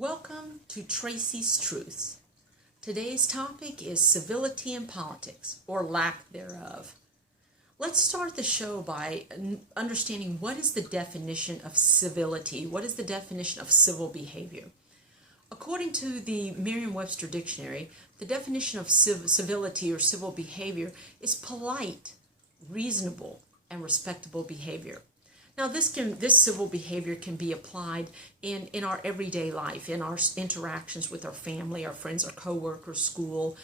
Welcome to Tracy's Truths. Today's topic is civility in politics, or lack thereof. Let's start the show by understanding what is the definition of civility. What is the definition of civil behavior? According to the Merriam-Webster Dictionary, the definition of civility or civil behavior is polite, reasonable, and respectable behavior. Now, this civil behavior can be applied in our everyday life, in our interactions with our family, our friends, our coworkers, school,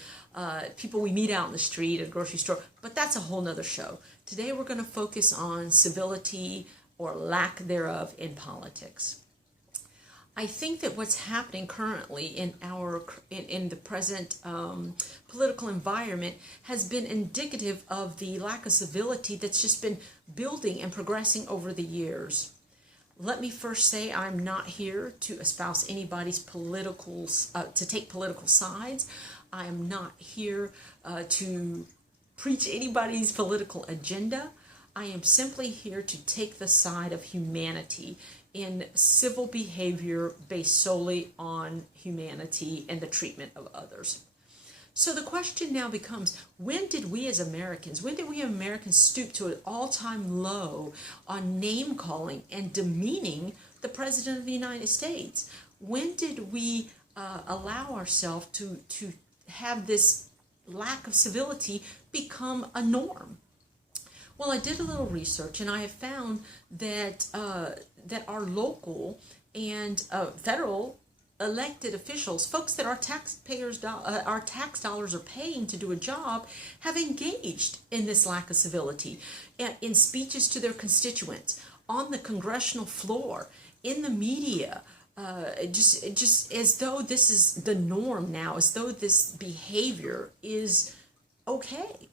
people we meet out in the street, at a grocery store. But that's a whole nother show. Today, we're going to focus on civility or lack thereof in politics. I think that what's happening currently in the present political environment has been indicative of the lack of civility that's just been building and progressing over the years. Let me first say I'm not here to espouse anybody's to take political sides. I am not here to preach anybody's political agenda. I am simply here to take the side of humanity in civil behavior based solely on humanity and the treatment of others. So the question now becomes, when did we as Americans stoop to an all-time low on name-calling and demeaning the President of the United States? When did we allow ourselves to have this lack of civility become a norm? Well, I did a little research, and I have found that that our local and federal elected officials, folks that our tax dollars are paying to do a job, have engaged in this lack of civility in speeches to their constituents, on the congressional floor, in the media, just as though this is the norm now, as though this behavior is okay.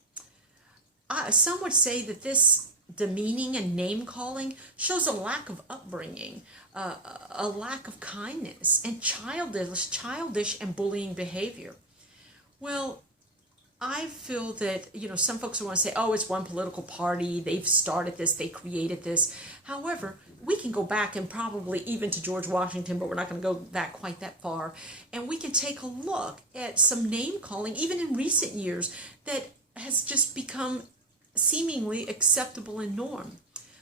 Some would say that this demeaning and name-calling shows a lack of upbringing, a lack of kindness, and childish and bullying behavior. Well, I feel that, some folks want to say, oh, it's one political party, they've started this, they created this. However, we can go back and probably even to George Washington, but we're not going to go back quite that far. And we can take a look at some name-calling, even in recent years, that has just become seemingly acceptable and norm.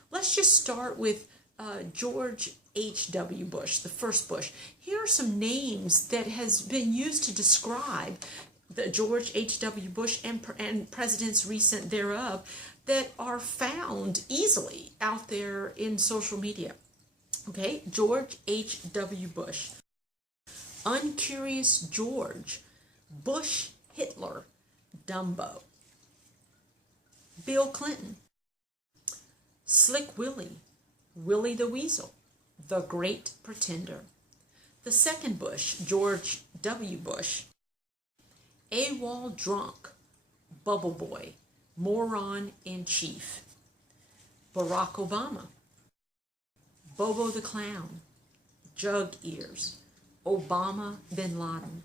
Let's just start with George H.W. Bush, the first Bush. Here are some names that has been used to describe the George H.W. Bush and presidents recent thereof that are found easily out there in social media. Okay, George H.W. Bush, Uncurious George, Bush Hitler, Dumbo. Bill Clinton, Slick Willie, Willie the Weasel, the Great Pretender. The second Bush, George W. Bush, AWOL Drunk, Bubble Boy, Moron in Chief. Barack Obama, Bobo the Clown, Jug Ears, Obama Bin Laden.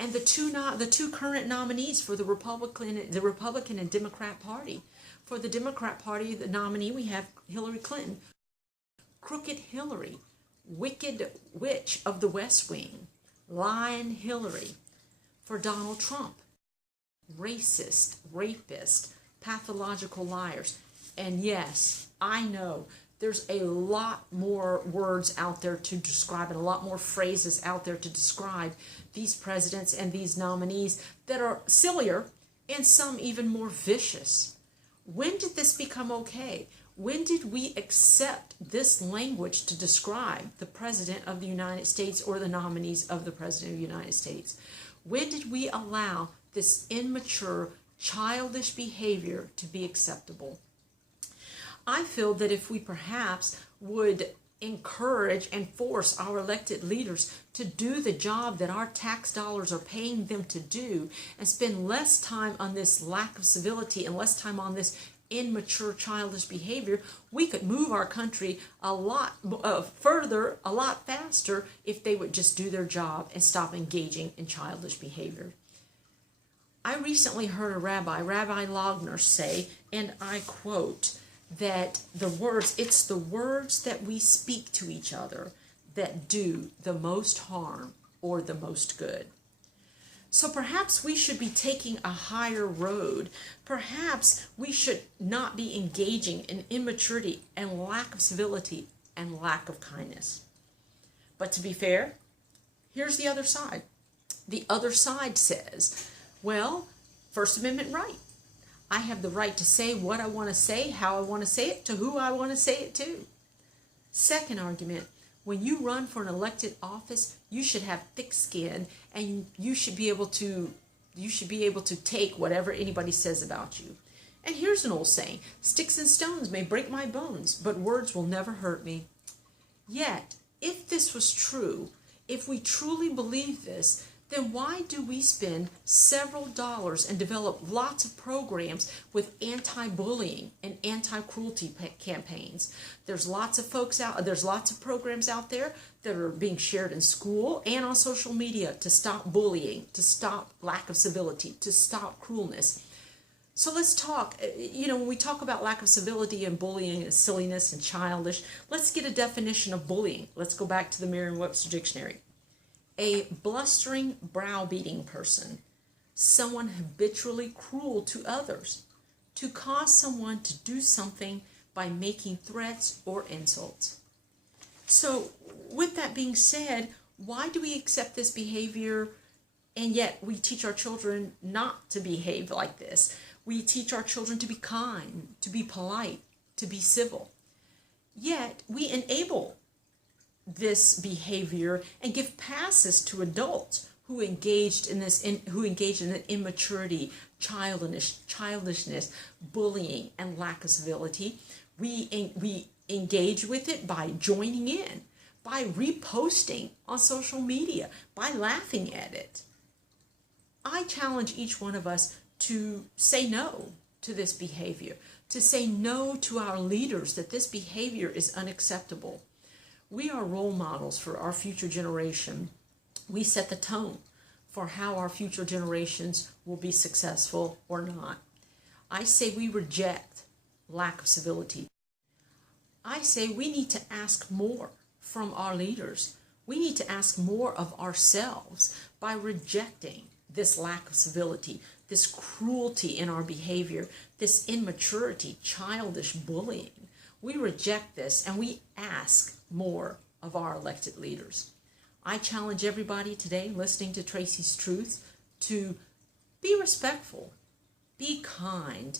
And the two current nominees for the Republican and Democrat Party. For the Democrat Party, the nominee, we have Hillary Clinton, Crooked Hillary, Wicked Witch of the West Wing, Lying Hillary. For Donald Trump, racist, rapist, pathological liars. And yes, I know there's a lot more words out there to describe and a lot more phrases out there to describe these presidents and these nominees that are sillier and some even more vicious. When did this become okay? When did we accept this language to describe the President of the United States or the nominees of the President of the United States? When did we allow this immature, childish behavior to be acceptable? I feel that if we perhaps would encourage and force our elected leaders to do the job that our tax dollars are paying them to do and spend less time on this lack of civility and less time on this immature, childish behavior, we could move our country a lot further, a lot faster if they would just do their job and stop engaging in childish behavior. I recently heard Rabbi Logner, say, and I quote, that it's the words that we speak to each other that do the most harm or the most good. So perhaps we should be taking a higher road. Perhaps we should not be engaging in immaturity and lack of civility and lack of kindness. But to be fair, here's the other side. The other side says, well, First Amendment right. I have the right to say what I want to say, how I want to say it, to who I want to say it to. Second argument, when you run for an elected office, you should have thick skin, and you should be able to take whatever anybody says about you. And here's an old saying, sticks and stones may break my bones, but words will never hurt me. Yet, if this was true, if we truly believe this, then why do we spend several dollars and develop lots of programs with anti-bullying and anti-cruelty campaigns? There's lots of programs out there that are being shared in school and on social media to stop bullying, to stop lack of civility, to stop cruelness. So let's talk, when we talk about lack of civility and bullying and silliness and childish, let's get a definition of bullying. Let's go back to the Merriam-Webster Dictionary. A blustering, browbeating person, someone habitually cruel to others, to cause someone to do something by making threats or insults. So with that being said, why do we accept this behavior and yet we teach our children not to behave like this? We teach our children to be kind, to be polite, to be civil. Yet we enable this behavior and give passes to adults who engaged in the immaturity, childishness, bullying, and lack of civility. We engage with it by joining in, by reposting on social media, by laughing at it. I challenge each one of us to say no to this behavior, to say no to our leaders that this behavior is unacceptable. We are role models for our future generation. We set the tone for how our future generations will be successful or not. I say we reject lack of civility. I say we need to ask more from our leaders. We need to ask more of ourselves by rejecting this lack of civility, this cruelty in our behavior, this immaturity, childish bullying. We reject this and we ask more of our elected leaders. I challenge everybody today listening to Tracy's Truth to be respectful, be kind,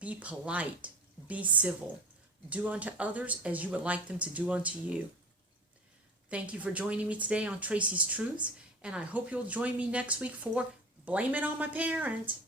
be polite, be civil. Do unto others as you would like them to do unto you. Thank you for joining me today on Tracy's Truth, and I hope you'll join me next week for Blame It on My Parent.